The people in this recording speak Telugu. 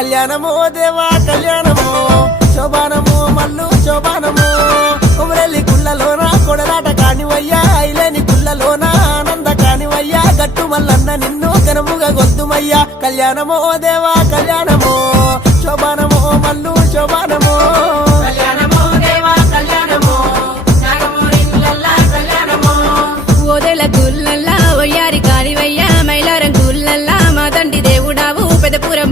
కళ్యాణమో దేవా కళ్యాణమో శోభానమో మల్లు శోభానమో కుమరెల్లి గుళ్ళలోన కొడలాట కానివయ్యా ఐలేని గుళ్ళలోన ఆనంద కానివయ్యా గట్టు మల్లన్న నిన్ను ఘనముగా గొద్దుమయ్యా కళ్యాణమో దేవా కళ్యాణమో శోభానమో మల్లు శోభానమో ఓదెల గుల్లల్లా ఒయ్యారి కానివయ్యా మైలారం గుల్లల్లా మా తండ్రి దేవుడావు పెదపురం